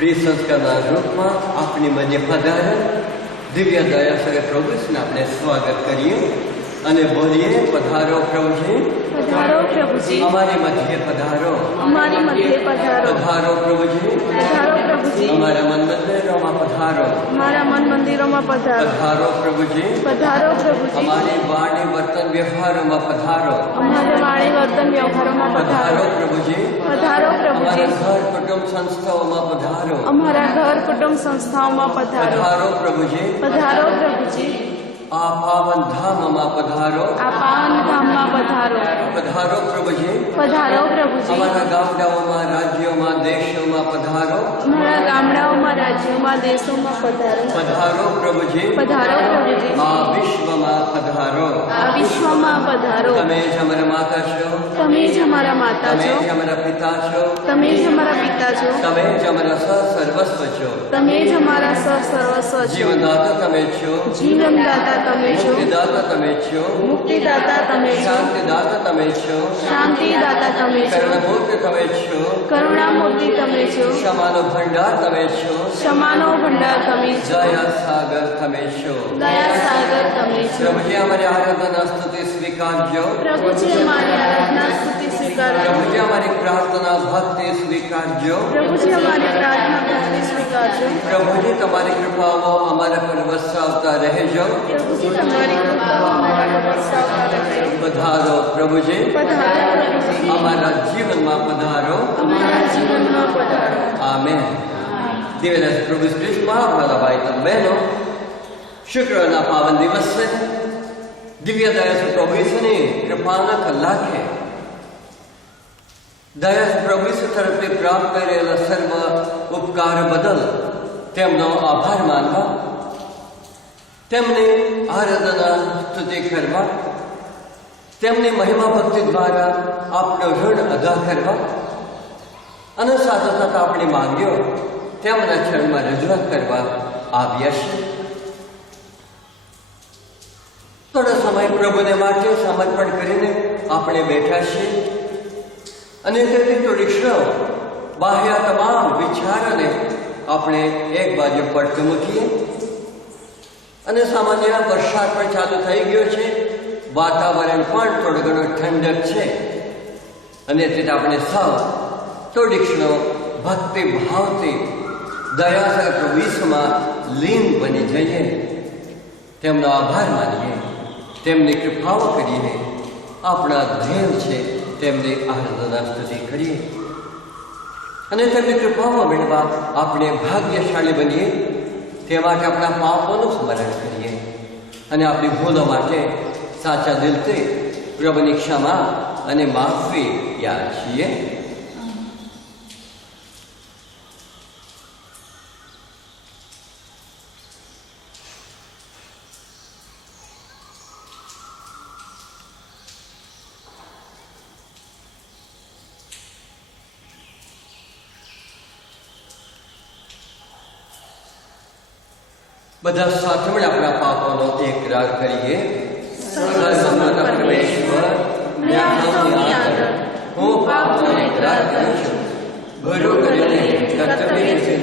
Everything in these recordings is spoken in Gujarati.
પ્રિય સંસ્કારના રૂપમાં આપણી મધ્ય પધારે દિવ્ય દયાસરે પ્રભુને આપણે સ્વાગત કરીએ અને બોલીએ, પધારો પ્રભુજી, પધારો પ્રભુજી, અમારી મધ્ય પધારો, અમારી મધ્ય પધારો, પધારો પ્રભુજી, પધારો પ્રભુજી, અમારા મન મંદિરોમાં પધારો, અમારા મન મંદિરોમાં પધારો, પધારો પ્રભુજી, પધારો પ્રભુજી, અમારી વાણી વર્તન વ્યવહારોમાં પધારો, અમારા વાણી વર્તન વ્યવહારોમાં પધારો પધારો, પ્રભુજી, પધારો પ્રભુજી, અમારા ઘર કુટુંબ સંસ્થાઓમાં પધારો, અમારા ઘર કુટુંબ સંસ્થાઓમાં પધારો, પધારો પ્રભુજી, પધારો પ્રભુજી, આ પાવન ધામમાં પધારો, આ પાવન ધામમાં પધારો, પધારો પ્રભુજી, પધારો પ્રભુજી, અમારા ગામડાઓમાં, રાજ્યોમાં, દેશોમાં પધારો, અમારા ગામડાઓમાં, રાજ્યોમાં, દેશોમાં પધારો, પધારો પ્રભુજી, પધારો પ્રભુજી, આ વિશ્વમાં પધારો. આ વિશ્વમાં પધારો. તમે જ અમારા માતા છો, તમે જ અમારા માતા તમે છો, જ અમારા પિતા છો, તમે જ અમારા પિતા છો, તમે જ અમારા સર્વસ્વ છો. તમે જ અમારા સર્વસ્વ છો. જીવનદાતા તમે છો, જીવનદાતા તમે છો, મુક્તિદાતા તમે છો, મુક્તિદાતા તમે છો, શાંતિદાતા તમે છો, શાંતિદાતા તમે છો, કરુણામૂર્તિ તમે છો, કરુણામૂર્તિ તમે છો, ક્ષમાનો ભંડાર તમે છો, ક્ષમાનો ભંડાર તમે છો, દયા સાગર તમે છો. દયા સાગર તમે છો. પ્રભુજી અમારી આરાધના સ્તુતિ સ્વીકારજો, પ્રભુજી અમારી આરાધના સ્તુતિ સ્વીકારજો, પ્રભુજી અમારી પ્રાર્થના ભક્તિ સ્વીકારજો. પ્રભુજી અમારી પ્રાર્થના ભક્તિ સ્વીકારજો, પ્રભુજી તમારી કૃપાઓ અમારા પર વરસાવતા રહેજો. પ્રભુજી તમારી કૃપાઓ અમારા પર વરસાવતા રહેજો. પધારો પ્રભુજી, પધારો પ્રભુજી, અમારા જીવનમાં પધારો. અમારા જીવનમાં પધારો. આમેન. દિવ્યદાસ પ્રભુ ક્રિસ્મા વાલા ભાઈ તમ બહેનો, શુક્રના પાવન દિવસે દિવ્ય દયાસ પ્રભુ ઈસુની કૃપાના કલાકે દયાસ પ્રભુ ઈસુ તરફથી પ્રાપ્ત કરેલા સર્વ ઉપકાર બદલ તેમનો આભાર માનવા, તેમની આરાધના સ્તુતિ કરવા, તેમની મહિમા ભક્તિ દ્વારા આપણો ઋણ અદા કરવા અને સાથે સાથે આપણી માંગ્યો તેમના ચરણમાં રજૂઆત કરવા આવ્યા છે. થોડો સમય પ્રભુને માટે સમર્પણ કરીને આપણે બેઠા છીએ અને તેથી થોડી ક્ષણ બાહ્ય તમામ વિચારોને આપણે એક બાજુ પડતું મૂકીએ. અને સામાન્ય વરસાદ પણ ચાલુ થઈ ગયો છે, વાતાવરણ પણ થોડો ઘણો ઠંડક છે અને તેથી આપણે સૌ થોડી ક્ષણો ભક્તિ ભાવથી દયાસર પ્રભુ ઈસુમાં લીન બની જઈએ, તેમનો આભાર માનીએ, તેમની કૃપાઓ કરીએ, આપણા ધ્યેય છે તેમની આરાધના સ્તુતિ કરીએ અને તેમની કૃપાઓ મેળવવા આપણે ભાગ્યશાળી બનીએ. તે માટે આપણા પાપોનું સ્મરણ કરીએ અને આપણી ભૂલો માટે સાચા દિલથી પ્રભુની ક્ષમા અને માફી યાચીએ. બધા સાથે મળે આપણા પાપોનો એકરાર કરીએ. સર્વસમર્થ પરમેશ્વર, હું પાપનો એકરાર કરું છું. ગુરુ કરીને કર્તવ્ય છે,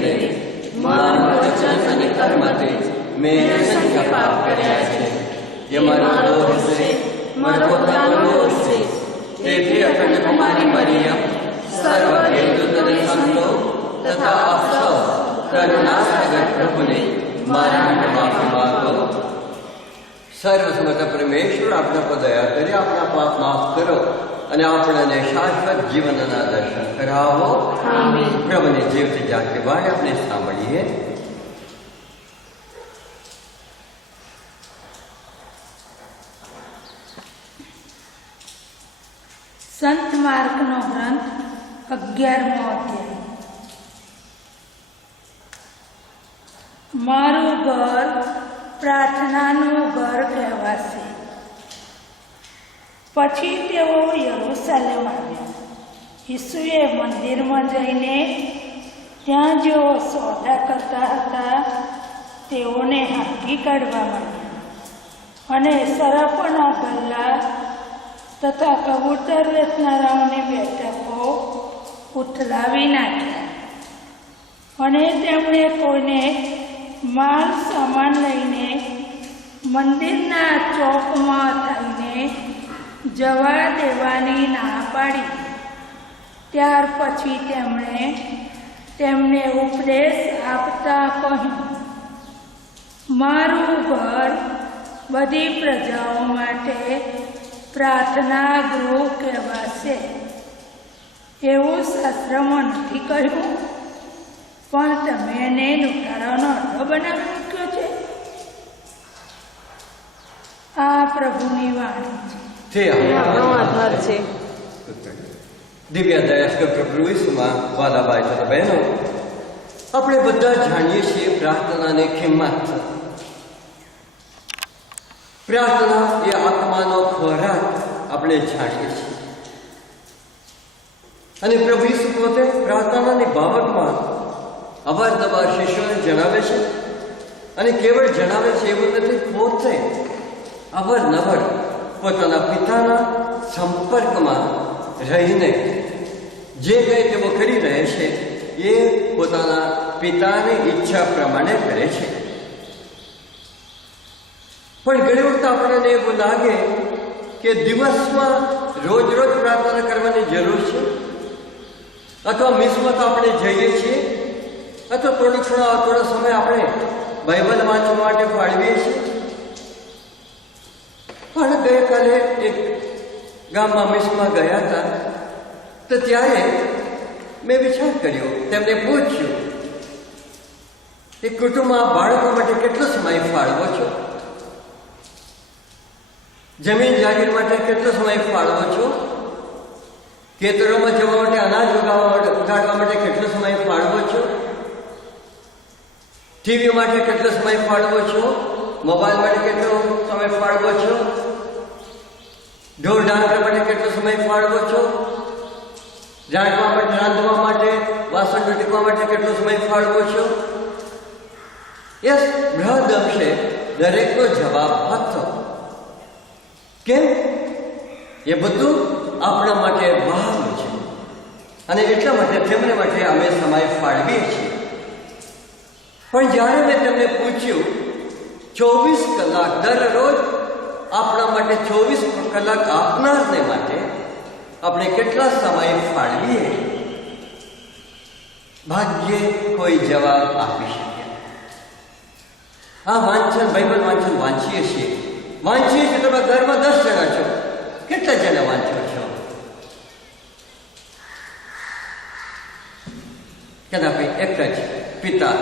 મન, વચન અને કર્મથી મેં અસંખ્ય પાપ કર્યા છે. એ મારો દોષ છે, મારો પોતાનો દોષ છે. તેથી અખંડ કુમારી મરિયમ, સર્વ દેવદૂત અને સંતો તથા આપ સૌ કરુણા સાગર પ્રભુને મારા માટે માફી માંગો. સર્વસમર્થ પરમેશ્વર આપણા પર દયા કરી આપણા પાપ માફ કરો અને આપણને શાશ્વત જીવનના દર્શન કરાવો. પ્રભુની જીવતી જાગતી વાણી આપણે સાંભળીએ. સંત માર્કનો ગ્રંથ 11મો અધ્યાય. મારું ઘર પ્રાર્થનાનું ઘર કહેવાશે. પછી તેઓ યરૂશલેમ આવ્યા. ઈસુએ મંદિરમાં જઈને ત્યાં જેઓ સોદા કરતા હતા તેઓને હાંકી કાઢવા માંડ્યા અને સરાપોના ગલ્લા તથા કબૂતર વેચનારાઓની બેઠકો ઉથલાવી નાખ્યા. અને તેમણે કોઈને માલ સામાન લઈને મંદિરના ચોકમાં થઈને જવા દેવાની ના પાડી. ત્યાર પછી તેમણે તેમને ઉપદેશ આપતા કહ્યું, મારું ઘર બધી પ્રજાઓ માટે પ્રાર્થના ગૃહ કહેવાશે. એવું શાસ્ત્રમાં નથી કહ્યું, પણ તમે એને લૂંટારાનો અડ્ડો બનાવી મૂક્યો છે. આ પ્રભુની વાણી છે. આપણો આભાર છે. દિવ્ય દયાસ્કર પ્રભુ ઈસુમાં વાલા ભાઈ તથા બહેનો, આપણે બધા જાણીએ છીએ પ્રાર્થનાની કિંમત. પ્રાર્થના એ આત્માનો ખોરાક આપણે જાણીએ છીએ. અને પ્રભુ ઈસુ પોતે પ્રાર્થનાની બાબતમાં અવારનવાર શિષ્યોને જણાવે છે. અને કેવળ જણાવે છે એવું નથી, પોતે અવારનવાર પોતાના પિતાના સંપર્કમાં રહીને જે કંઈ તેઓ કરી રહે છે એ પોતાના પિતાની ઈચ્છા પ્રમાણે કરે છે. પણ ઘણી વખત આપણને એવું લાગે કે દિવસમાં રોજ રોજ પ્રાર્થના કરવાની જરૂર છે, અથવા મિસમાં તો આપણે જઈએ છીએ, અથવા થોડો સમય આપણે બાઇબલ વાંચવા માટે ફાળવીએ છીએ. પણ ગઈકાલે એક ગામમાં મિસમાં ગયા હતા, તો ત્યારે મેં વિચાર કર્યો, તેમને પૂછ્યું કે કુટુંબમાં બાળકો માટે કેટલો સમય ફાળવો છો? જમીન જાગીર માટે કેટલો સમય ફાળવો છો? ખેતરોમાં જવા માટે, અનાજ ઉગાડવા માટે કેટલો સમય ફાળવો છો? ટીવી માટે કેટલો સમય ફાળવો છો? મોબાઈલ માટે કેટલો સમય ફાળવો છો? ઢોર ઢાંકરા માટે કેટલો સમય ફાળવો છો? રાંધવા માટે, વાસણ ટીકવા માટે કેટલો સમય ફાળવો છો? યસ, બૃહદ અંશે દરેકનો જવાબ હતો. કેમ? એ બધું આપણા માટે બહારનું છે, અને એટલા માટે તેમને માટે અમે સમય ફાળવીએ છીએ. પણ જ્યારે મેં તેમને પૂછ્યું, 24 કલાક દરરોજ આપણા માટે 24 કલાક આપનારને માટે આપણે કેટલા સમય ફાળવીએ? ભાગ્યે કોઈ જવાબ આપી શકે. આ બાઇબલ વાંચન વાંચીએ છીએ. તમે ઘરમાં 10 જણા છો, કેટલા જણા વાંચો છો? કદાપી એક જ પિતા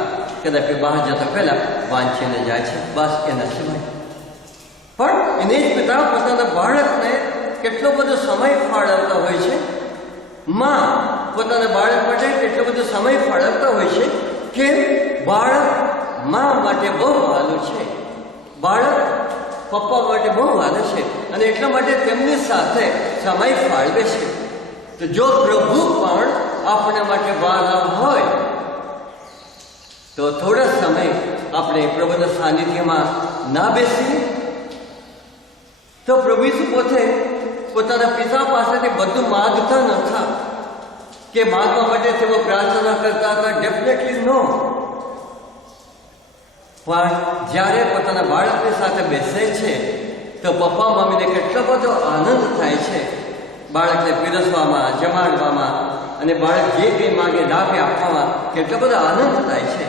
કદાપી બહાર જતા પહેલા વાંચીને જાય છે, બસ એના સિવાય. પણ એને જ પિતા પોતાના બાળકને કેટલો બધો સમય ફાળવતા હોય છે. માં પોતાના બાળક માટે કેટલો બધો સમય ફાળવતા હોય છે કે બાળક માં માટે બહુ વહાલું છે, બાળક પપ્પા માટે બહુ વહાલું છે, અને એટલા માટે તેમની સાથે સમય ફાળવે છે. તો જો પ્રભુ પણ આપણા માટે વહાલા હોય તો થોડા સમય આપણે પ્રભુના સાનિધ્યમાં ના બેસીએ તો પ્રભુ ઈસુ પોતે પોતાના પિતા પાસેથી બધું માગતા નહોતા કે માગવા માટે તેઓ પ્રાર્થના કરતા હતા. ડેફિનેટલી નો. પણ જ્યારે પોતાના બાળકની સાથે બેસે છે તો પપ્પા મમ્મીને કેટલો બધો આનંદ થાય છે બાળકને પીરસવામાં, જમાડવામાં, અને બાળક જે કંઈ માગે દાખે આપવામાં કેટલો બધો આનંદ થાય છે.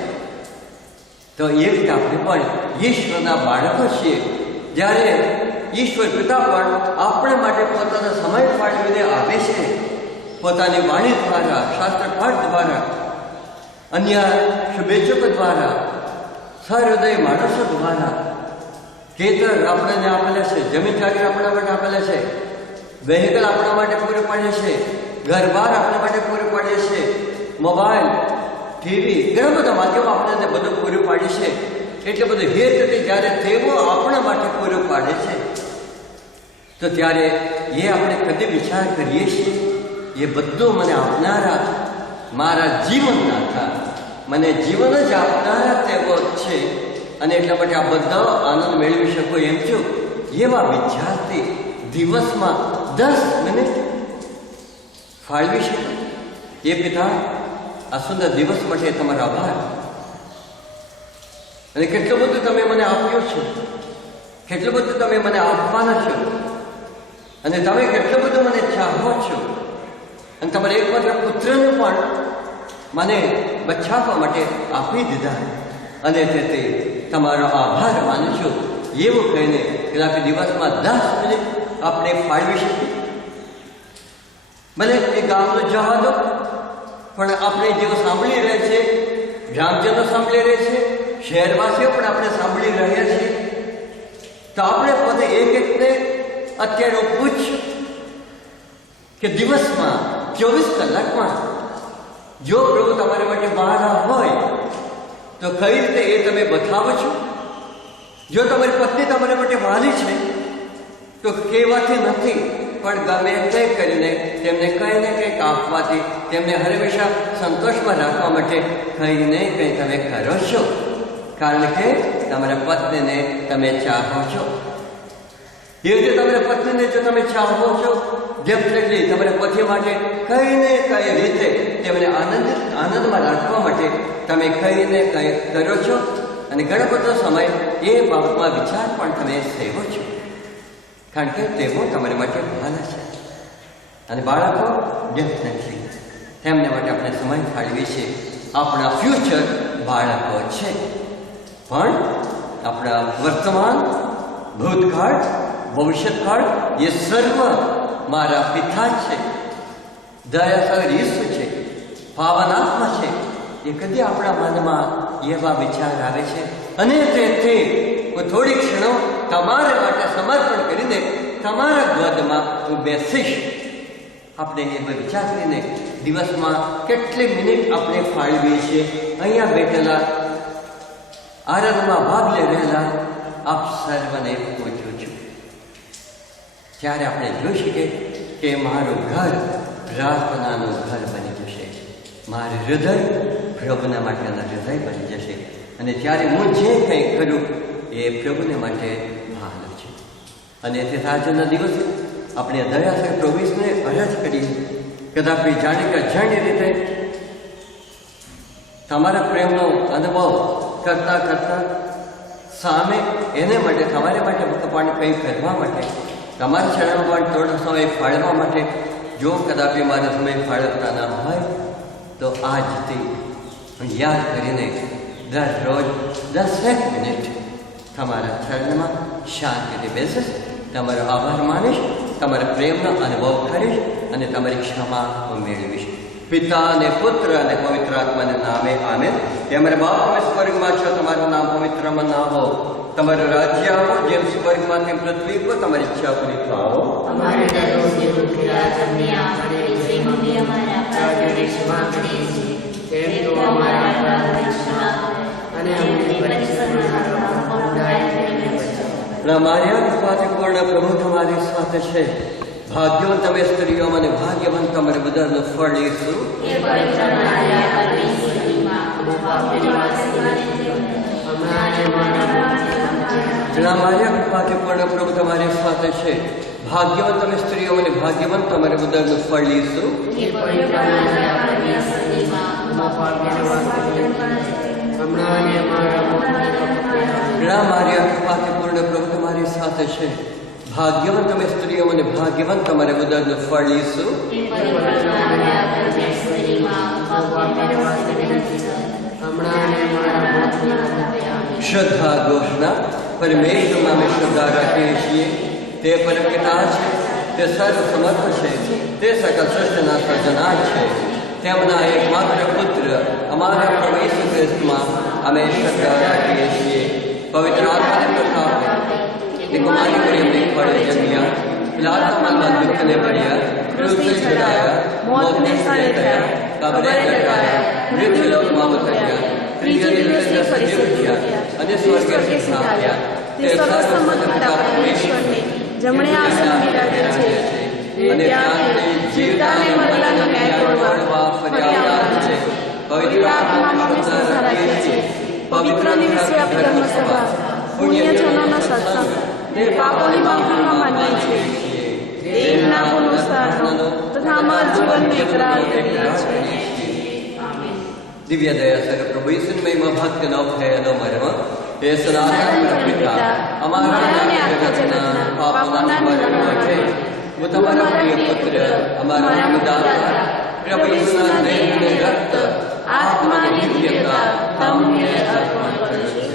તો એ રીતે આપણે પણ ઈશ્વરના બાળકો છીએ. જ્યારે ઈશ્વર પિતા પણ આપણા માટે પોતાનો સમય ફાળવીને આવે છે, પોતાની વાણી દ્વારા, શાસ્ત્ર પાઠ દ્વારા, અન્ય શુભેચ્છકો દ્વારા, સહૃદય માણસો દ્વારા, ખેતર આપણને આપેલા છે, જમીન જાગીર આપણા માટે આપેલા છે, વેહિકલ આપણા માટે પૂરું પાડે છે, ઘર-બાર આપણા માટે પૂરું પાડે છે, મોબાઈલ, ટીવી, ઘણા બધા માધ્યમો આપણને બધું પૂરું પાડે છે. એટલે બધું હેતુથી જ્યારે તેઓ આપણા માટે પૂરું પાડે છે તો ત્યારે એ આપણે કદી વિચાર કરીએ છીએ એ બધું મને આપનારા મારા જીવનદાતા, મને જીવન જ આપનારા તેઓ છે, અને એટલા માટે આ બધો આનંદ મેળવી શકો એમ છો. એવા વિદ્યાર્થી દિવસમાં 10 મિનિટ ફાળવી શકે. એ પિતા આ સુંદર દિવસ માટે તમારો આભાર. અને કેટલું બધું તમે મને આપ્યું છે, કેટલું બધું તમે મને આપવાના છો, અને તમે કેટલું બધું મને ચાહો છો, અને તમારા એકમાત્ર પુત્રને પણ મને બચાવવા માટે આપી દીધા. અને તે તમારો આભાર માનું છું. એવું કહીને કદાચ દિવસમાં 10 મિનિટ આપણે ફાળવી શકીએ. ભલે એ ગામનો જવા દો, પણ આપણે જેઓ સાંભળી રહ્યા છે, ગ્રામજનો સાંભળી રહ્યા છે, શહેરવાસીઓ પણ આપણે સાંભળી રહ્યા છીએ, તો આપણે પોતે એકને અત્યારે પૂછ કે દિવસમાં 24 કલાકમાં જો પ્રભુ તમારા માટે બહાર હોય તો કઈ રીતે એ તમે બતાવો છો. જો તમારી પત્ની તમારા માટે વાલી છે તો કહેવાથી નથી, પણ ગમે તે કરીને તેમને કંઈ ને કંઈક આપવાથી તેમને હંમેશા સંતોષમાં રાખવા માટે કંઈ ને કંઈ તમે કરો છો, કારણ કે તમારા પત્નીને તમે ચાહો છો. એ રીતે તમારા પત્નીને જો તમે ચાહો છો, ડેફિનેટલી તમારા પતિ માટે કંઈ ને કઈ રીતે તેમને આનંદમાં રાખવા માટે તમે કંઈ ને કંઈ કરો છો. અને ઘણો બધો સમય એ બાબતમાં વિચાર પણ તમે સેવો છો, કારણ કે તેઓ તમારા માટે ભાના છે. અને બાળકો ડેફિનેટલી તેમને માટે આપણે સમય ફાળવીએ છીએ. આપણા ફ્યુચર બાળકો છે, પણ આપણા વર્તમાન, ભૂતકાળ, ભવિષ્યકાળ એ સર્વ મારા પિતા છે, દયાસાગર ઈસુ છે, પાવનાત્મા છે. એ કદી આપણા મનમાં એવા વિચાર આવે છે. અને તેથી હું થોડી ક્ષણો તમારા માટે સમર્પણ કરીને તમારા ગોદમાં હું બેસીશ. આપણે એ વિચાર કરીને દિવસમાં કેટલી મિનિટ આપણે ફાળવીએ છીએ. અહીંયા બેઠેલા આરાધનામાં ભાગ લઈ રહેલા આપ સર્વને પૂછું છું. ત્યારે આપણે જોઈ શકીએ કે મારું ઘર પ્રાર્થનાનું ઘર બની જશે, મારું હૃદય પ્રભુના માટેના હૃદય બની જશે. અને ત્યારે હું જે કંઈ કરું એ પ્રભુને માટે ભાલું છે. અને તે આજના દિવસે આપણે દયાથી પ્રભુને અરજ કરીએ, કદાચ જાણી કે અજાણી રીતે તમારા પ્રેમનો અનુભવ કરતા કરતા સામે એને માટે તમારે માટે પણ કંઈ કરવા માટે, તમારા ચરણમાં પણ થોડો સમય ફાળવા માટે જો કદાચ મારે સમય ફાળવતા ના હોય તો આજથી યાદ કરીને દરરોજ 10 મિનિટ તમારા ચરણમાં શાંતિથી બેસીશ, તમારો આભાર માનીશ, તમારા પ્રેમનો અનુભવ કરીશ અને તમારી ક્ષમા હું મેળવીશ. પિતા અને પુત્ર અને પવિત્ર આત્માના નામે આમેન. એ અમારા બાપ તમે સ્વર્ગમાં છો, તમારું નામ પવિત્રમાં ના હો, તમારું રાજ્ય આવો, જેમ સ્વર્ગમાં તેમ પૃથ્વી પર તમારી ઈચ્છા પૂરી થાઓ. અમારે દરરોજની રોટલી આજ અમને આપો, જેમ અમે અમારા અપરાધોને ક્ષમા કરીએ છીએ, તેમ તો અમારા અપરાધોને ક્ષમા કરો, અને અમને પરીક્ષામાં ન લાવવા, બુરાઈથી અમને બચાવો. માર્યા કૃપાથી પૂર્ણ પ્રભુ તમારી સાથે છે, ભાગ્યવાન તમે સ્ત્રીઓ અને ભાગ્યવાન તમારે બધાનું ફળ ઈસુ. હે પવિત્ર મારિયા, પરમેશ્વરની માં, પાપીઓ માર્યા કૃપાથી પૂર્ણ પ્રભુ તમારી સાથે છે, ભાગ્યવાન તમે સ્ત્રીઓ અને ભાગ્યવાન તમારે બધાનું ફળ ઈસુ. હે પવિત્ર મારિયા, પરમેશ્વરની માં, માર્યા કૃપાથી પૂર્ણ પ્રભુ તમારી સાથે છે, ભાગ્યવાન તમે સ્ત્રીઓ અને ભાગ્યવાન તમારે બધાનું ફળ ઈસુ. શ્રદ્ધા ઘોષણા. પરમેશ્વરમાં અમે શ્રદ્ધા રાખીએ છીએ, તે પરમપિતા છે, તે સર્વ સમર્થ છે, તે સકલ સૃષ્ટિના સર્જનાર છે. તેમના એકમાત્ર પુત્ર અમારા પ્રભુ ઈસુ ખ્રિસ્તમાં અમે શ્રદ્ધા રાખીએ છીએ. પવિત્ર આત્માને પ્રતાપે તે કુમારી મરિયમને ફળે જન્મ્યા, પિલાતના દુઃખને ભર્યા, ક્રૂસને ચડાયા, મોતને સારે થયા, કબરે દટાયા, મૃત્યુલોકમાં ઉતર્યા, ત્રીજે દિવસે ફરી ઉઠ્યા અને સ્વર્ગે સ્થાપ્યા. તે સર્વસમર્થ પિતા પરમેશ્વરને જમણે આસન બિરાજે છે, અને ત્યાંથી જીવતાને મરેલાનો ન્યાય તોડવા ફરી આવનાર છે. પવિત્ર આત્મામાં અમે શ્રદ્ધા રાખીએ છીએ, પવિત્રની વિશ્વવ્યાપી ધર્મસભા, પુણ્યજનોનો સત્સંગ, પાપોની માફીમાં માનીએ છીએ, દેવના પુનરુત્થાનનો તથા અમર જીવનનો ઇકરાર કરીએ છીએ. આમેન. દિવ્ય દયા સર પ્રભુ ઈસુની મહિમા ભક્તિનો ભયનો મર્મ હે સનાતન પિતા અમારા અને આખા જગતના પાપોના નિવારણ માટે હું તમારા પ્રિય પુત્ર અમારા મુદાતા પ્રભુ ઈસુના દેહ અને રક્ત આત્માની દિવ્યતા તમને અર્પણ કરું છું.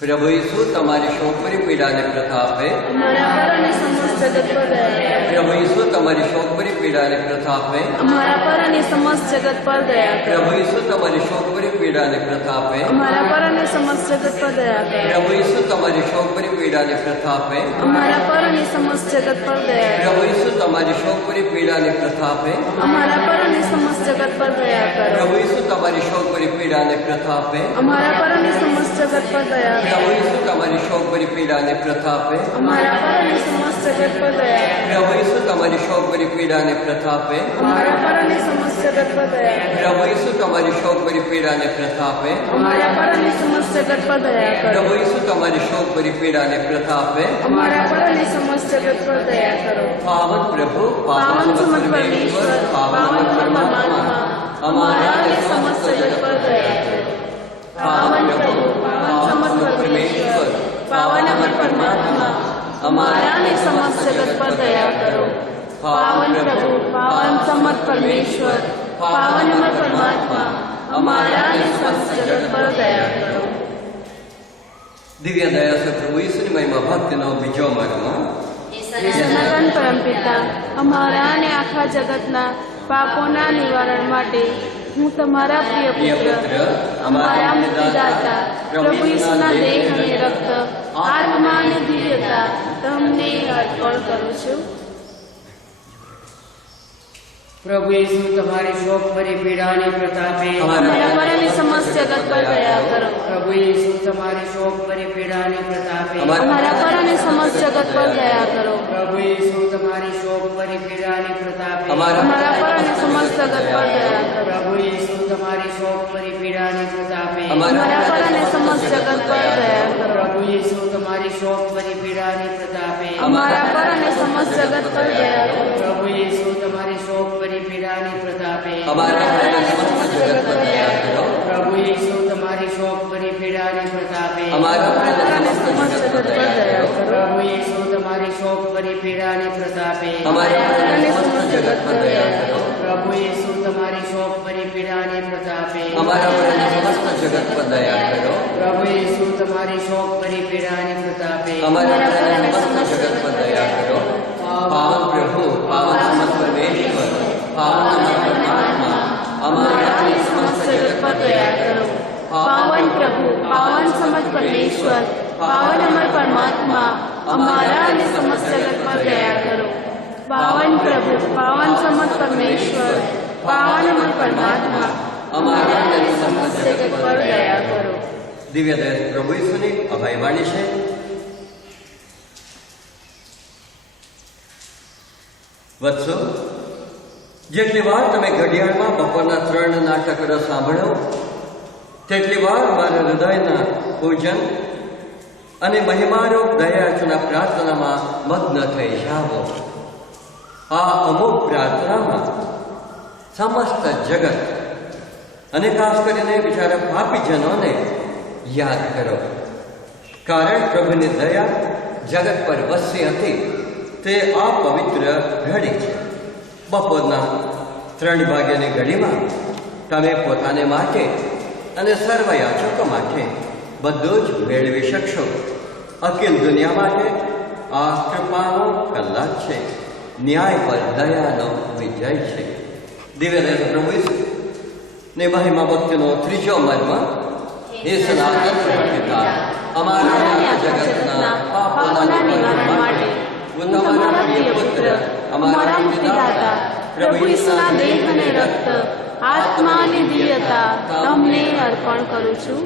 પ્રભુ ઈસુ તમારી શોકભરી પીડાને પ્રતાપે અમારા પર અને સમસ્ત જગત પર દયા કરો. પ્રભુ ઈસુ તમારી શોકભરી પીડાને પ્રતાપે અમારા પર અને સમસ્ત જગત પર દયા કરો. પ્રભુ ઈસુ તમારી શોકભરી પીડાને પ્રતાપે અમારા પર અને સમસ્ત જગત પર દયા કરો. પ્રભુ ઈસુ તમારી શોકભરી પીડાને પ્રતાપે અમારા પર અને સમસ્ત જગત પર દયા કરો. પ્રભુ ઈસુ તમારી શોકભરી પીડાને પ્રતાપે અમારા પર અને સમસ્ત જગત પર દયા કરો. પ્રભુ ઈસુ તમારી શોકભરી પીડાને પ્રતાપે અમારા પર અને સમસ્ત જગત પર દયા કરો. પ્રભુ ઈસુ તમારી શોકભરી પીડાને પ્રતાપે અમારા પર અને સમસ્ત જગત પર દયા કરો. પ્રભુ ઈસુ તમારી શોકભરી પીડાને પ્રતાપે અમારા પર અને સમસ્ત જગત પર દયા કરો. પ્રભુ ઈસુ તમારી શોકભરી પીડાને પ્રતાપે અમારા પર અને સમસ્ત જગત પર દયા કરો. પ્રભુ ઈસુ તમારી શોકભરી પીડાને પ્રતાપે અમારા પર અને સમસ્ત જગત પર દયા કરો. પાવન પ્રભુ પાવન સમત પરમેશ્વર, પાવન પરમાત્મા, અમારા અને સમસ્ત જગત પર દયા કરો. પાવન પ્રભુ, પાવન સમત પરમેશ્વર, પાવન અમર પરમાત્મા, અમારા અને સમસ્ત જગત પર દયા કરો. પાવન પ્રભુ, પાવન સમત પરમેશ્વર, પાવન અમર પરમાત્મા, અમારા અને સમસ્ત જગત પર દયા કરો. દિવ્ય દયા છે પ્રભુ ઈસુની મહિમા ભક્તિનો બીજો મર્મ હે સનાતન પરમપિતા, અમારા અને આખા જગતના પાપોના નિવારણ માટે હું તમારા પ્રિય પુત્ર અમારા મુક્તિદાતા પ્રભુ ઈસુના દેહ અને રક્ત આત્મા અને દિવ્યતા તમને અર્પણ કરું છું. પ્રભુ ઈસુ તમારી શોક ભરી પીડાની પ્રતાપે અમારા પર અને સમસ્ત જગત પર દયા કરો. પ્રભુ ઈસુ તમારી શોક ભરી પીડાની પ્રતાપે અમારા પર અને સમસ્ત જગત પર દયા કરો. પ્રભુ ઈસુ તમારી શોક ભરી પીડાની પ્રતાપે અમારા પર અને સમસ્ત જગત પર દયા કરો. પ્રભુ ઈસુ તમારી શોક ભરી પીડાની પ્રતાપે અમારા પર અને સમસ્ત જગત પર દયા કરો. પ્રભુ ઈસુ તમારી શોક ભરી પીડાની પ્રતાપે અમારા પર અને સમસ્ત જગત પર દયા કરો. પ્રભુ ઈસુ તમારી શોક ભરી પીડાની પ્રતાપે અમારા પર અને સમસ્ત જગત પર દયા કરો. પ્રભુ ઈસુ તમારી શોક ભરી પીડાની પ્રતાપે અમારા પર અને સમસ્ત જગત પર દયા કરો. પ્રભુ ઈસુ તમારી શોક ભરી પીડાની પ્રતાપે અમારા પર અને સમસ્ત જગત પર દયા કરો. પ્રભુ ઈસુ તમારી શોક ભરી પીડાની પ્રતાપે અમારા પર અને સમસ્ત જગત પર દયા કરો. પ્રભુ ઈસુ તમારી શોક ભરી પીડાની પ્રતાપે અમારા પર અને સમસ્ત જગત પર દયા કરો. પાવન પ્રભુ, પાવન સમત પરમેશ્વર, પાવન અમર પરમાત્મા, અમારા અને સમસ્ત જગત પર દયા કરો. પાવન પ્રભુ, પાવન સમત પરમેશ્વર, પાવન અમર પરમાત્મા, અમારા અને સમસ્ત જગત પર દયા કરો. પાવન પ્રભુ, પાવન સમત પરમેશ્વર, પાવન અમર પરમાત્મા, અમારા અને સમસ્ત જગત પર દયા કરો. દિવ્ય દયા પ્રભુ ઈસુની અભયવાણી છે. વત્સો, જેટલી વાર તમે ઘડિયાળમાં બપોરના 3 નાટક સાંભળો તેટલી વાર મારા હૃદયના પૂજન અને મહિમારૂપ દયાચના પ્રાર્થનામાં મગ્ન થઈ જાઓ. આ અમુક પ્રાર્થનામાં સમસ્ત જગત અને ખાસ કરીને બિચારા પાપીજનોને યાદ કરો, કારણ પ્રભુની દયા જગત પર વસી હતી. તે આ પવિત્ર ઘડી છે. બપોરના 3 વાગ્યાની ઘડીમાં તમે પોતાને માટે અને સર્વ યાચકો માટે બધું જ મેળવી શકશો. અખિલ દુનિયા માટે આ કૃપાનો કલાક છે. ન્યાય પર દયાનો વિજય છે. દિવ્ય દયા પ્રભુ ને મહિમા ભક્તિનો ત્રીજો મર્મ હે સનાતન પિતા, અમારા જગતના પાપોના નિવારણ માટે હું તમારા પ્રિય પુત્ર અમારા મુક્તિદાતા પ્રભુ ઈસુના દેહ અને રક્ત આત્મા અને દિવ્યતા તમને અર્પણ કરું છું.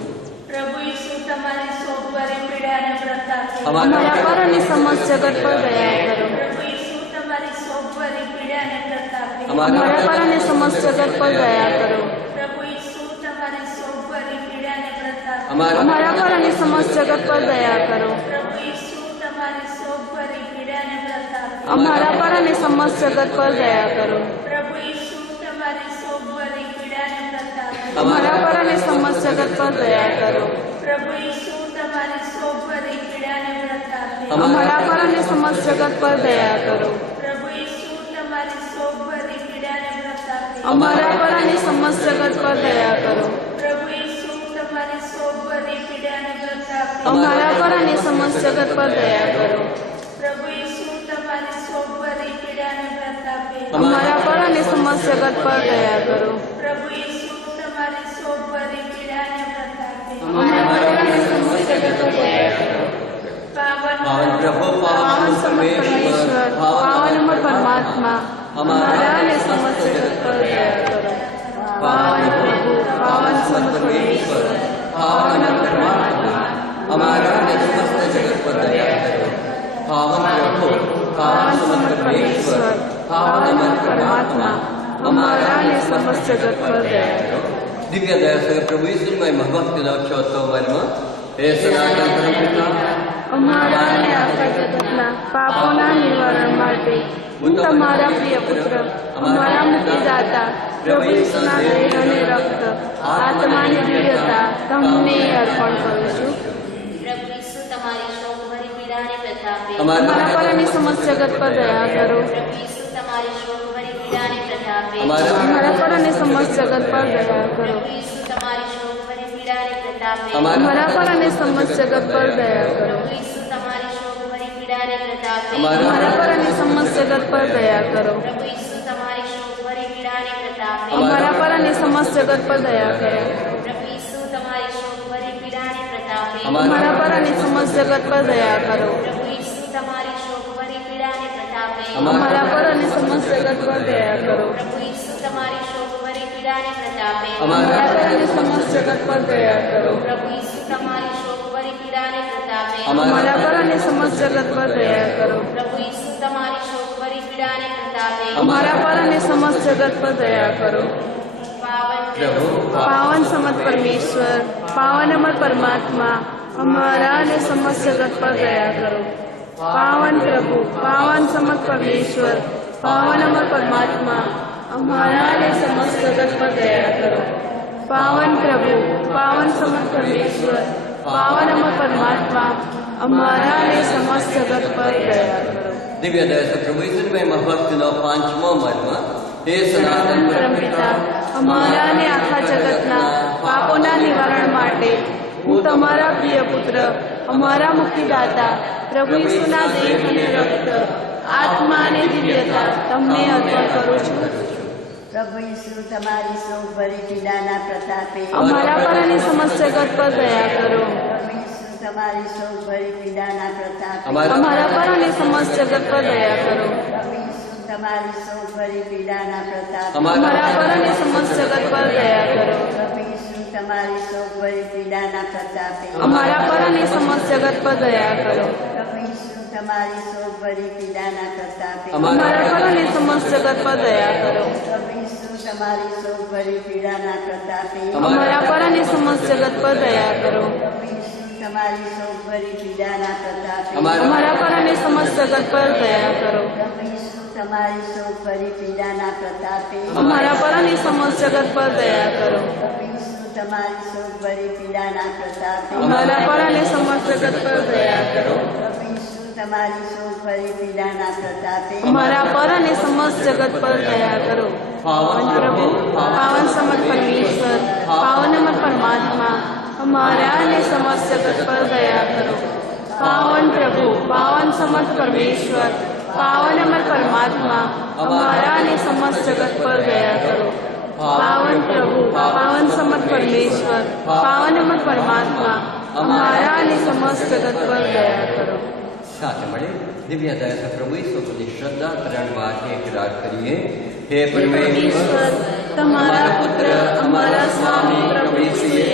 પ્રભુ ઈસુ તમારી શોકભરી પીડાને પ્રતાપે અમારા પર અને સમસ્ત જગત પર દયા કરો. પ્રભુ ઈસુ તમારી શોકભરી પીડાને પ્રતાપે અમારા પર અને સમસ્ત જગત પર દયા કરો. પ્રભુ ઈસુ તમારી શોકભરી પીડાને પ્રતાપે અમારા પર અને સમસ્ત જગત પર દયા કરો. પ્રભુ ઈસુ તમારી શોકભરી પીડાને પ્રતાપે અમારા પર અને સમસ્ત જગત પર દયા કરો. પ્રભુ ઈસુ તમારી શોકભરી પીડાને પ્રતાપે અમારા પર અને સમસ્ત જગત પર દયા કરો. પ્રભુ ઈસુ તમારી શોકભરી પીડાને પ્રતાપે અમારા પર અને સમસ્ત જગત પર દયા કરો. પ્રભુ ઈસુ તમારી શોકભરી પીડાને પ્રતાપે અમારા પર અને સમસ્ત જગત પર દયા કરો. પ્રભુ ઈસુ તમારી શોકભરી પીડાને પ્રતાપે અમારા પર અને સમસ્ત જગત પર દયા કરો. પ્રભુ ઈસુ તમારી શોકભરી પીડાને પ્રતાપે અમારા પર અને સમસ્ત જગત પર દયા કરો. પ્રભુ ઈસુ તમારી શોકભરી પીડાને પ્રતાપે અમારા પર અને સમસ્ત જગત પર દયા કરો. પાવન પાવન પ્રભુ પાવન સમર્થ પરમેશ્વર, પાવન અમર પરમાત્મા, અમારા અને સમસ્ત જગત પર દયા કરો. પાવન પ્રભુ, પાવન સમર્થ પરમેશ્વર, પાવન અમર પરમાત્મા, અમારા અને સમસ્ત જગત પર દયા કરો. પાવન પ્રભુ પાવન સમર્થ પરમેશ્વર, પાવન અમર પરમાત્મા, અમારા અને સમસ્ત જગત પર દયા કરો. દિવ્ય દયા સહિત પ્રભુ ઈશ્વરમય ભગવતીનો ચોથો મર્મ હે સનાતન પરમપિતા, અમારા અને આખા જગતના પાપોના નિવારણ માટે હું તમારા પ્રિય પુત્ર, અમારા મુક્તિદાતા પ્રભુ ઈસુના દેહ અને રક્ત, આત્માની દિવ્યતા તમને અર્પણ કરું છું. પ્રભુ ઈસુ તમારી શોકભરી પીડાને પ્રતાપે અમારા પર અને સમસ્ત જગત પર દયા કરો. પ્રભુ ઈસુ તમારી શોકભરી પીડાને પ્રતાપે અમારા પર અને સમસ્ત જગત પર દયા કરો. પ્રભુ ઈસુ તમારી શોકભરી પીડાને પ્રતાપે અમારા પર અને સમસ્ત જગત પર દયા કરો. પ્રભુ ઈસુ તમારી શોકભરી પીડાને પ્રતાપે અમારા પર અને સમસ્ત જગત પર દયા કરો. પ્રભુ ઈસુ તમારી શોકભરી પીડાને પ્રતાપે અમારા પર અને સમસ્ત જગત પર દયા કરો. પ્રભુ ઈસુ તમારી શોકભરી પીડાને પ્રતાપે અમારા પર અને સમસ્ત જગત પર દયા કરો. પ્રભુ ઈસુ તમારી શોકભરી પીડાને પ્રતાપે અમારા પર અને સમસ્ત જગત પર દયા કરો. પ્રભુ ઈસુ તમારી શોકભરી પીડાને પ્રતાપે અમારા પર અને સમસ્ત જગત પર દયા કરો. પ્રભુ ઈસુ તમારી શોકભરી પીડાને પ્રતાપે અમારા પર અને સમસ્ત જગત પર દયા કરો. પ્રભુ ઈસુ તમારી શોકભરી પીડાને પ્રતાપે અમારા પર અને સમસ્ત જગત પર દયા કરો. પાવન પ્રભુ પાવન સમત પરમેશ્વર, પાવન અમર પરમાત્મા, અમારા અને સમસ્ત જગત પર દયા કરો. પાવન પ્રભુ, પાવન સમત પરમેશ્વર, પાવન અમર પરમાત્મા, અમારા અને સમસ્ત જગત પર દયા કરો. પાવન પ્રભુ, પાવન સમત પરમેશ્વર, પાવન અમર પરમાત્મા, અમારા અને સમસ્ત જગત પર દયા કરો. દિવ્ય દયા સહિત પ્રભુ ઈશ્વરમય ભક્તિનો પાંચમો મર્મ હે સનાતન પરમપિતા, અમારા અને આખા જગતના પાપોના નિવારણ માટે હું તમારા પ્રિય પુત્ર, અમારા મુક્તિદાતા પ્રભુ ઈસુના દેહ અને રક્ત, આત્મા અને દિવ્યતા તમને અર્પણ કરું છું. પ્રભુ ઈસુ તમારી શોકભરી પીડાના પ્રતાપે અમારા પર અને સમસ્ત જગત પર દયા કરો. પ્રભુ ઈસુ તમારી શોકભરી પીડાના પ્રતાપે અમારા પર અને સમસ્ત જગત પર દયા કરો. પ્રભુ ઈસુ તમારી શોકભરી પીડાના પ્રતાપે અમારા પર અને સમસ્ત જગત પર દયા કરો. પ્રભુ ઈસુ તમારી શોકભરી પીડાના પ્રતાપે અમારા પર અને સમસ્ત જગત પર દયા કરો. પ્રભુ ઈસુ તમારી શોકભરી પીડાના પ્રતાપે અમારા પર અને સમસ્ત જગત પર દયા કરો. પ્રભુ ઈસુ તમારી શોકભરી પીડાના પ્રતાપે અમારા પર અને સમસ્ત જગત પર દયા કરો. પ્રભુ ઈસુ તમારી શોકભરી પીડાના પ્રતાપે અમારા પર અને સમસ્ત જગત પર દયા કરો. પ્રભુ ઈસુ તમારી શોકભરી પીડાના પ્રતાપે અમારા પર અને સમસ્ત જગત પર દયા કરો. પ્રભુ ઈસુ તમારી શોકભરી પીડાના પ્રતાપે અમારા પર અને સમસ્ત જગત પર દયા કરો. પ્રભુ ઈસુ તમારી શોકભરી પીડાના પ્રતાપે અમારા પર અને સમસ્ત જગત પર દયા કરો. પાવન પ્રભુ, પાવન સમર્થ પરમેશ્વર, પાવન અમર પરમાત્મા, અમારા અને સમસ્ત જગત પર દયા કરો. પાવન પ્રભુ, પાવન સમર્થ પરમેશ્વર, પાવન અમર પરમાત્મા, અમારા અને સમસ્ત જગત પર દયા કરો. પાવન પ્રભુ, પાવન સમર્થ પરમેશ્વર, પાવન અમર પરમાત્મા, અમારા અને સમસ્ત જગત પર દયા કરો. સાથે મળી દિવ્ય દયા સહિત પ્રભુ ઈશ્વરની શ્રદ્ધા ત્રણ વાર એકરાર કરીએ. હે પરમેશ્વર, તમારા પુત્ર અમારા સ્વામી પ્રભુ ઈસુએ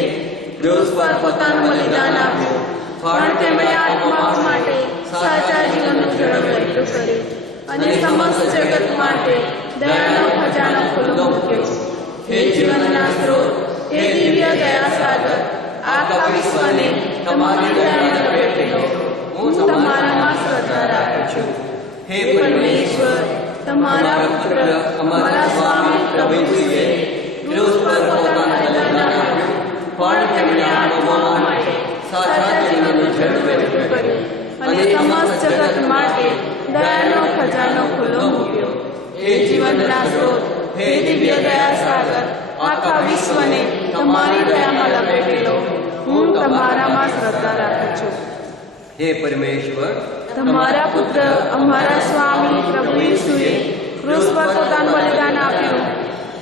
ક્રૂસ પર પોતાનું બલિદાન આપ્યું, પણ તેમણે આત્માઓ માટે સાચા જીવનનું જળ વ્યક્ત કર્યું અને સમસ્ત જગત માટે દયાનો ખજાનો ખુલ્લો મૂક્યો. હે જીવનના સ્ત્રોત, હે દિવ્ય દયા સાગર, આખા વિશ્વને તમારી દયામાં લપેટી લો. હું તમારામાં શ્રદ્ધા રાખું છું. હે પરમેશ્વર, તમારા પુત્ર અમારા સ્વામી પ્રભુ ઈસુએ ક્રૂસ પર પોતાનું બલિદાન તેમની આત્માઓ માટે સાચા જીવનનું જળ વ્યક્ત કર્યું અને સમસ્ત જગત માટે દયાનો ખજાનો ખુલ્લો મૂક્યો. હે જીવનના સ્ત્રોત, હે દિવ્ય દયા સાગર, આખા વિશ્વને તમારી દયામાં લપેટી લો. હું તમારામાં શ્રદ્ધા રાખું છું. હે પરમેશ્વર, તમારા પુત્ર અમારા સ્વામી પ્રભુ ઈસુએ ક્રૂસ પર પોતાનું બલિદાન આપ્યું,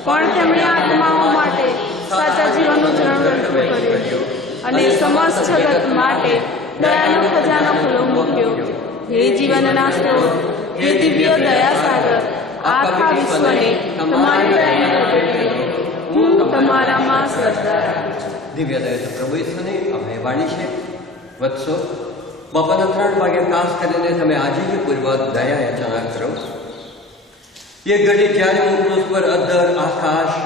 પણ તેમણે આત્માઓ માટે સાચા જીવનનું જળ કર્યું અને સમસ્ત જગત માટે દયાનો ખજાનો ખુલ્લો મૂક્યો. હે જીવનના સ્ત્રોત, હે દિવ્ય દયા સાગર, આખા વિશ્વને તમારી દયામાં લપેટી લો. હું તમારામાં શ્રદ્ધા રાખું છું. દિવ્ય દયા પ્રભુ ઈસુની અમે વાણી છે. વત્સો, બપોરના 3 વાગે ખાસ કરીને તમે આજીવપૂર્વક દયા યાચના કરો. એ ઘડી જ્યારે હું ક્રૂસ પર અધર આકાશ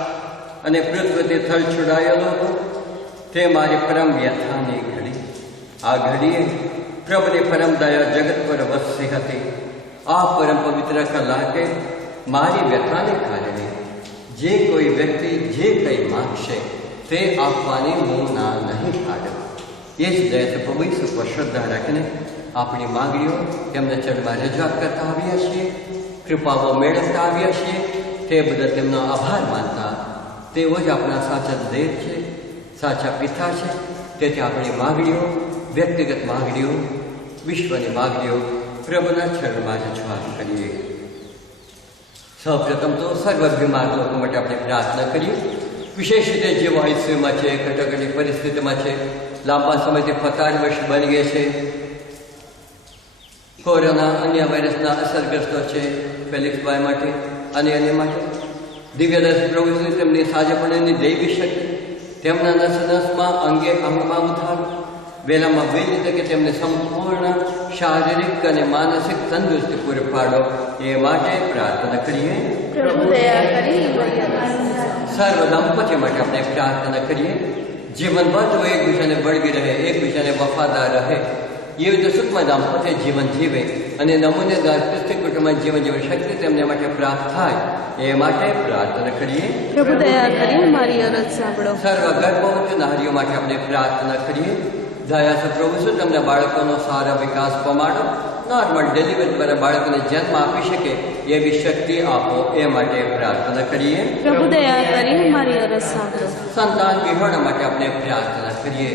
અને પૃથ્વીથી થલ છોડાયેલો હતો, તે મારી પરમ વ્યથાની ઘડી. આ ઘડીએ પ્રભુની પરમ દયા જગત પર વસી હતી. આ પરમ પવિત્ર કલાકે મારી વ્યથાને કારણે જે કોઈ વ્યક્તિ જે કંઈ માંગશે તે આપવાની હું ના નહીં પાડું. એ જ દયાથી પ્રભુ ઈસુ પર શ્રદ્ધા રાખીને આપણી માંગણીઓ તેમના ચરણમાં રજૂઆત કરતા આવ્યા છીએ, કૃપાઓ મેળવતા આવ્યા છીએ. તે બદલ તેમનો આભાર માનતા તેઓ જ આપણા સાચા દેવ છે, સાચા પિતા છે. તેથી આપણી માંગણીઓ, વ્યક્તિગત માંગણીઓ, વિશ્વની માંગણીઓ પ્રભુના ચરણમાં રજૂઆત કરીએ. સૌપ્રથમ તો સર્વ બીમાર લોકો માટે આપણે પ્રાર્થના કરીએ. વિશેષ રીતે જેઓ આઈસીયુમાં છે, કટોકટી પરિસ્થિતિમાં છે, લાંબા સમયથી પથારીવશ બની ગયા છે, કોરોના અન્ય વાયરસના અસરગ્રસ્તો છે, ફેલિક્સભાઈ માટે અને અન્ય માટે દિવ્યદર્શ પ્રભુ તેમની સાજાપણાની દૈવી શક્તિ તેમના નસમાં અંગે અંગમાં ઉતારો. વહેલામાં વહેલી તકે તેમને સંપૂર્ણ શારીરિક અને માનસિક તંદુરસ્તી પૂરી પાડો. એ માટે પ્રાર્થના કરીએ. પ્રભુ દયા કરી સર્વ દંપતી માટે આપણે પ્રાર્થના કરીએ. જીવનભર જો એકબીજાને વળગી રહે, એકબીજાને વફાદાર રહે, એવી રીતે સુખમય દાંપત્ય જીવન જીવે અને નમૂનેદાર ક્રિસ્તી કુટુંબમાં જીવન જીવન શક્તિ તેમને માટે પ્રાપ્ત થાય. એ માટે પ્રાર્થના કરીએ. પ્રભુ દયા કરી મારી અરજ સાંભળો. સર્વ ગર્ભવતી નારીઓ માટે આપણે પ્રાર્થના કરીએ. દયા પ્રભુ શું તમને બાળકોનો સારો વિકાસ પમાડો, નોર્મલ ડિલિવરી પર બાળકોને જન્મ આપી શકે એવી શક્તિ આપો. એ માટે પ્રાર્થના કરીએ. પ્રભુ દયા કરી મારી અરજ સાંભળો. સંતાન વિહોણા માટે આપણે પ્રાર્થના કરીએ.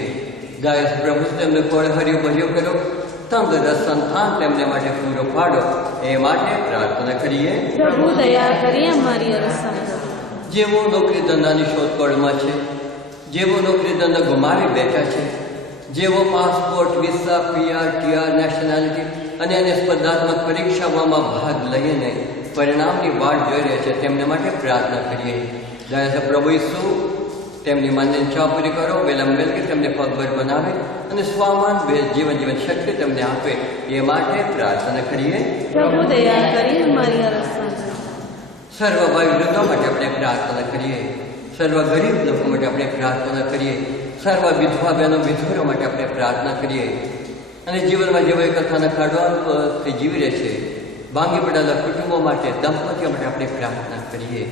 દયા પ્રભુ તેમને કોળ હર્યું ભર્યું કરો, તંદુરસ્ત સંતાન તેમને માટે પૂરો પાડો. એ માટે પ્રાર્થના કરીએ. પ્રભુ દયા કરી મારી અરજ સાંભળો. જેઓ નોકરી ધંધાની શોધખોળમાં છે, જેઓ નોકરી ધંધા ગુમાવી બેઠા છે, જેઓ passport, visa, PR, TR, nationality અને અન્ય સ્પર્ધાત્મક પરીક્ષાઓમાં ભાગ લઈને પરિણામની વાટ જોઈ રહ્યા છે, તેમને માટે પ્રાર્થના કરીએ. દયા પ્રભુ ઈસુ તેમની મનની ઈચ્છા પૂરી કરો, વેલામાં વેલ કે તેમને પગભર બનાવે અને સ્વામાન જીવન જીવન શક્તિ તેમને આપે. એ માટે પ્રાર્થના કરીએ. પ્રભુ દયા કરી મારી અરજ સાંભળો. સર્વ ભાઈ વૃદ્ધો માટે આપણે પ્રાર્થના કરીએ. સર્વ ગરીબ લોકો માટે આપણે પ્રાર્થના કરીએ. સર્વ વિધવા બહેનો વિધુરો માટે આપણે પ્રાર્થના કરીએ. અને જીવનમાં જેવો કથાના ખાડવાથી જીવી રહે છે, ભાંગી પડેલા કુટુંબો માટે, દંપતીઓ માટે આપણે પ્રાર્થના કરીએ.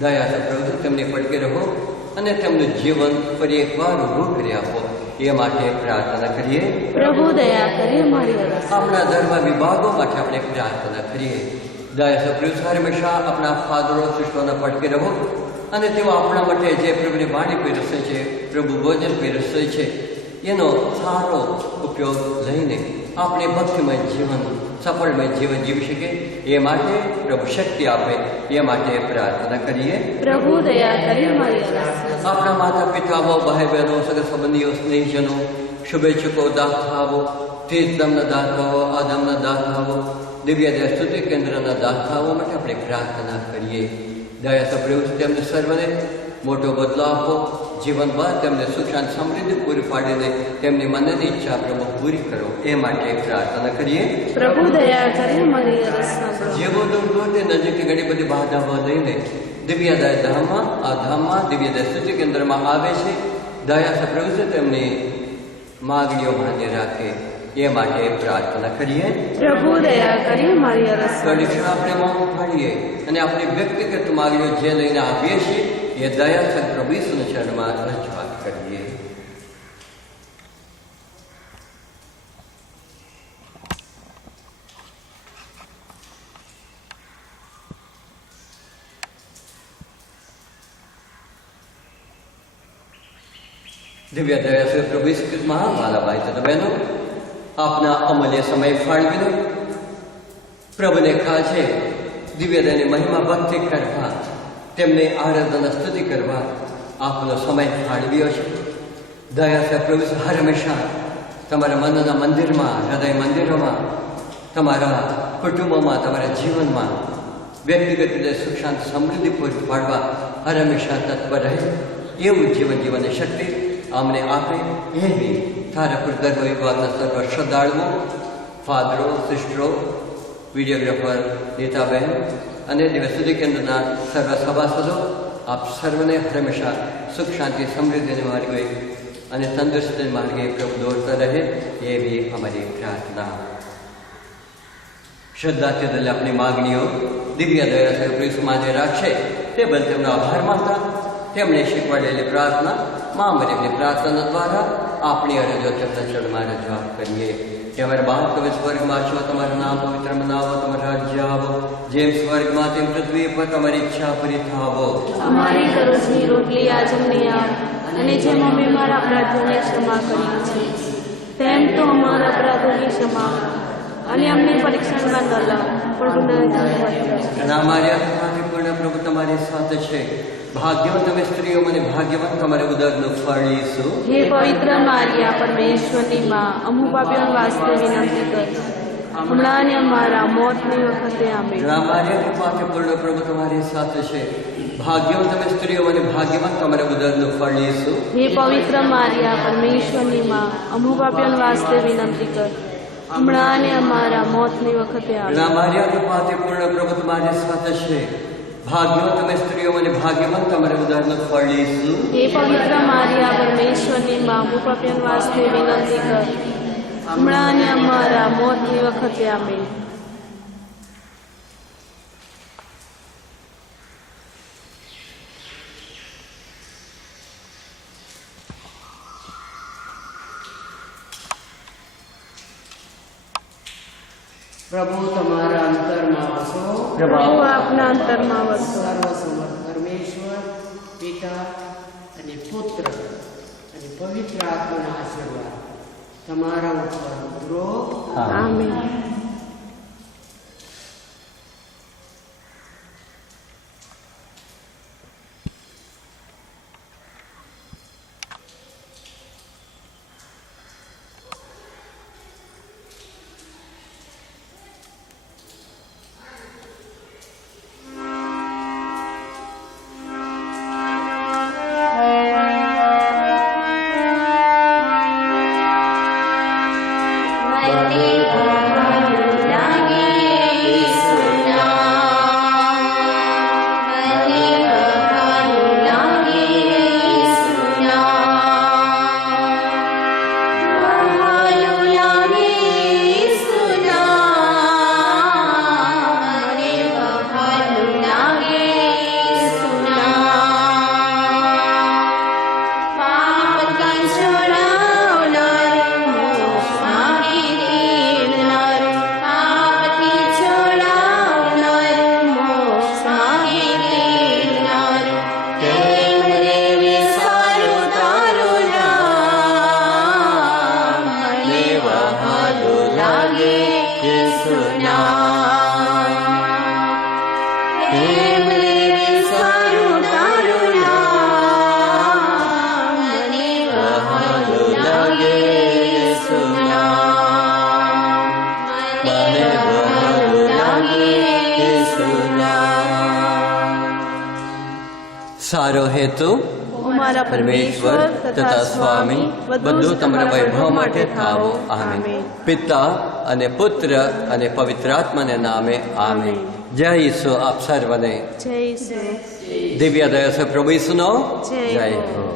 દયા પ્રભુ તેમની પડકે રહો અને તેમનું જીવન ફરી એકવાર ઊભું કરી આપો. એ માટે પ્રાર્થના કરીએ. પ્રભુ દયા કરી મારી અરજ. આપણા ધર્મ વિભાગો માટે આપણે પ્રાર્થના કરીએ. દયા પ્રભુ હંમેશા આપણા ફાદરો શિષ્યોના પડકે રહો અને તેઓ આપણા માટે જે પ્રભુની વાણી પીરસે છે, પ્રભુ ભોજન પીરસે છે, એનો સારો ઉપયોગ લઈને આપણે ભક્તિમય જીવન, સફળમય જીવન જીવી શકીએ. એ માટે પ્રભુ શક્તિ આપે. એ માટે પ્રાર્થના કરીએ. પ્રભુ દયા કરી મારી અરજ. આપણા માતા પિતાઓ, ભાઈ બહેનો, સગા સંબંધીઓ, સ્નેહીજનો, શુભેચ્છકો, દાતાઓ, તીર્થધામના દાતાઓ, આધામના દાતાઓ, દિવ્ય દયા સ્તુતિ કેન્દ્રના દાતાઓ માટે આપણે પ્રાર્થના કરીએ. દયા સપ્રભુ તેમને સર્વને મોટો બદલાવ આપો. જીવનભર તેમને સુખ શાંતિ સમૃદ્ધિ પૂરી પાડીને તેમની મનની ઈચ્છા પ્રભુ પૂરી કરો. એ માટે પ્રાર્થના કરીએ. પ્રભુ દયા કરી મારી અરજ સાંભળો. જેવો દૂર દૂર તે નજીકની ઘણી બધી બાધાઓ લઈને દિવ્ય દયા ધામમાં, આ ધામમાં દિવ્ય દયા સ્તુતિ કેન્દ્રમાં આવે છે. દયા સપ્રભુ તેમની માગણીઓ માન્ય રાખે. એ માટે પ્રાર્થના કરીએ. પ્રભુ દયા કરી મારી અરજ સાંભળો. પરીક્ષા આપણે માં ઉઠાડીએ અને આપણી વ્યક્તિગત માગણીઓ જે લઈને આવીએ છીએ એ દયા પ્રભુ ઈસુના ચરણમાં રજૂઆત કરીએ. દિવ્ય દયા છે પ્રભુ ઈસુ ખ્રિસ્તમાં મારા ભાઈ તથા બહેનો, આપના અમૂલ્ય સમય ફાળવીને પ્રભુને ખાશે દિવ્ય દયાની મહિમા ભક્તિ કરવા, તેમને આરાધના સ્તુતિ કરવા આપનો સમય ફાળવ્યો છે. દયા છે પ્રભુ હર હંમેશા તમારા મનના મંદિરમાં, હૃદય મંદિરોમાં, તમારા કુટુંબોમાં, તમારા જીવનમાં વ્યક્તિગત રીતે સુખ શાંતિ સમૃદ્ધિ પૂરી પાડવા હર હંમેશા તત્પર રહે એવું જીવન જીવવાની શક્તિ અમને આપે એવી થારાપુર દર્વ વિભાગના સર્વ શ્રદ્ધાળુઓ, ફાદરો, સિસ્ટરો, વિડીયોગ્રાફર નીતાબેન અને દિવસ સુધી કેન્દ્રના સર્વ સભાસદો, આપ સર્વને હંમેશા સુખ શાંતિ સમૃદ્ધિને માર્ગે અને તંદુરસ્તી માર્ગે પ્રભુ દોરતા રહે એવી અમારી પ્રાર્થના. શ્રદ્ધાથી દિલે આપણી માગણીઓ દિવ્ય દયા પ્રભુ માટે રાખશે તે બદલ તેમનો આભાર માનતા તેમણે શીખવાડેલી પ્રાર્થના મા મરિયમની પ્રાર્થના દ્વારા આપણી અરજો તેમના ચરણમાં રજૂઆત કરીએ કે અમારા બાપ તમે સ્વર્ગમાં છો, તમારું નામ પવિત્ર મનાવો, તમારું રાજ્ય આવો, જેમ સ્વર્ગમાં તેમ પૃથ્વી પર તમારી ઈચ્છા પૂરી થાવો. અમારી દરરોજની રોટલી આજ અમને આપ, અને જેમ અમે મારા અપરાધોને ક્ષમા કરીએ છીએ તેમ તો અમારા અપરાધોની ક્ષમા કરો, અને અમને પરીક્ષણમાં ન લાવ પણ પૂર્ણ પ્રભુ તમારી સાથે છે. ભાગ્યવાન તમે સ્ત્રીઓ મને ભાગ્યવાન તમારે ઉદરનું ફળ ઈસુ. હે પવિત્ર મારિયા, પરમેશ્વરની માં, અમુ પાપીઓને વાસ્તે વિનંતી કર, હમણાં અને અમારા મોતની વખતે આમેન. મારિયા પૂર્ણ પ્રભુ તમારી સાથે છે. ભાગ્યવાન તમે સ્ત્રીઓ મને ભાગ્યવાન તમારે ઉદરનું ફળ ઈસુ. હે પવિત્ર મારિયા, પરમેશ્વરની માં, અમુ પાપીઓને વાસ્તે વિનંતી કર, હમણાં અને અમારા મોતની વખતે આમેન. મારિયા પૂર્ણ પ્રભુ તમારી સાથે છે. ભાગ્યવાન તમે સ્ત્રીઓ મને ભાગ્યવાન તમારે ઉદરનું ફળ ઈસુ. હે પવિત્ર મારિયા, પરમેશ્વરની માં, અમુ પાપીઓને વાસ્તે વિનંતી કર, હમણાં અને અમારા મોતની વખતે આમેન. પ્રભુ તમારા અંતરમાં વસો. પ્રભુ આપના અંતરમાં વસો. સર્વસમર્થ પરમેશ્વર પિતા અને પુત્ર અને પવિત્ર આત્માના આશીર્વાદ તમારા ઉપર ઉતરો. આમેન. સારો હેતુ અમારા પરમેશ્વર તથા સ્વામી બધું તમારા વૈભવ માટે થાવો. આમેન. પિતા અને પુત્ર અને પવિત્ર આત્માને નામે આમેન. જય ઈસુ આપ સર્વને. જય ઈસુ. દિવ્ય દયા છે પ્રભુ ઈસુનો જય જય હો. હો.